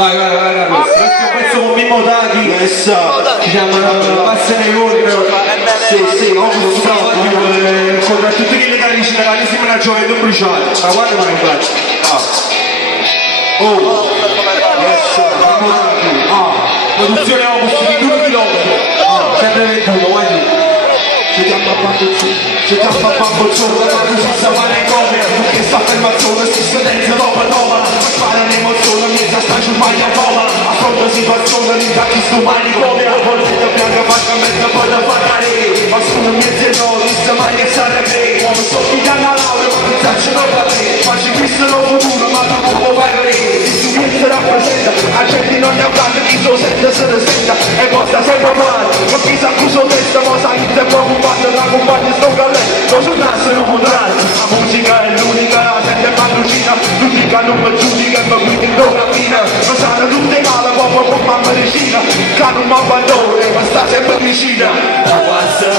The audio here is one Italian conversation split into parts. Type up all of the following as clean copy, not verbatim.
Vai. Questo è un pezzo con Mimmo Taghi. Si chiama Passa nei voli. Sì, no, con tutti gli legali cittadini la gioventù bruciata. Ma guarda mai infatti. Produzione Opus di 2 km. Sempre 21, guardi. Ci chiama Bambozzone, la luce si va nei come. Che sta fermazione, si scadenza dopo trova. Spara un'emozione, mientras sta giù mai a Roma. Affronta situazione, l'incacchi sto mani come. Volete bianca, faccia mezza, poi da pagare. Ma sono mezzo e no, non sa mai che sarà che. Uomo sto pigliando la laurea, ma non faccio da te. Faccio questo lo futuro, ma non può pagare. Il suo rappresenta, a gente non ne avranno, chi so sente se ne senta. E posta sempre male, ma chi sa accuso testa, ma sa che te preoccupate, la compagna sto galletto. Non sul naso non contrario, la musica è l'unica, la sente mancina. L'unica non mi giudica, ma qui in fine. Non sanno tutte male, proprio con mamma vicina. Che non mi abbandona, ma sta sempre vicina. La passa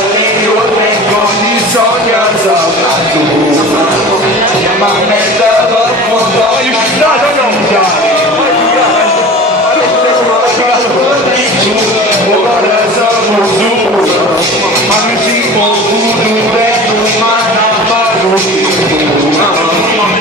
io vengo di sogno sopra tu. Ma me devo fondare, io ci sto non già.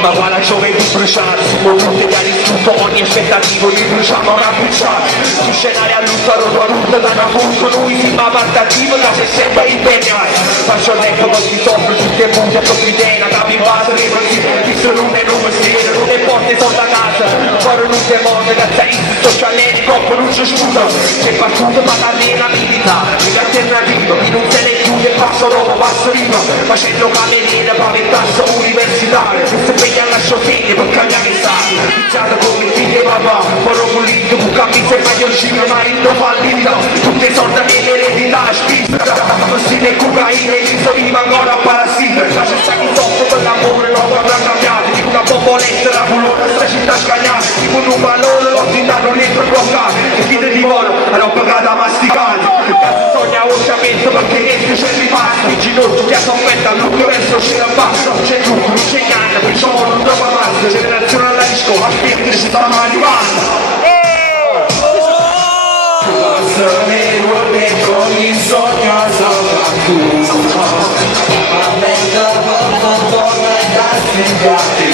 Ma guarda gioventù bruciata, siamo tutti da distrutto, ogni aspettativo li bruciamo rabbucciati. Su scenari a lutto, rotta da un appunto, lui si va partativo, da se sempre impegnato. Faccio il letto con chi soffre, tutte punte a soffritena, capi in base, chi sono un mestiere, non le porte sono da casa. Fuori un demonio, cazzaristi, socialeni, troppo non c'è scusa. C'è partito ma da me la militare, in alternativo, chi non se ne chiude, passo dopo, passo riva. Facendo cameriere, paventasso universitario. Se piglia la sciofiglia per cambiare stato. Iniziato come il figlio e papà, poro pulito, bucammi se maglioncino, marito fallito. Tutte sorte nell'eredità, spista. Stile cocaina e l'isolina ancora parassita. La città che soffre per l'amore, non avrà cambiato. Di una popoletta, la pulona, la città scagliata. Tipo un valore, l'ho tirato dentro bloccato. E chi te divora, l'ho pagata masticata. Sogna un sciamento perché niente c'è di pasta. Il ginocchio che soffetta, l'ucchio verso c'è a basso. C'è tutto, non c'è niente, perciò non trova massa. Generazione alla disco, a spingere si stanno arrivando. Ogni sogno sopra tu. Ma me devo fondare da svegliarti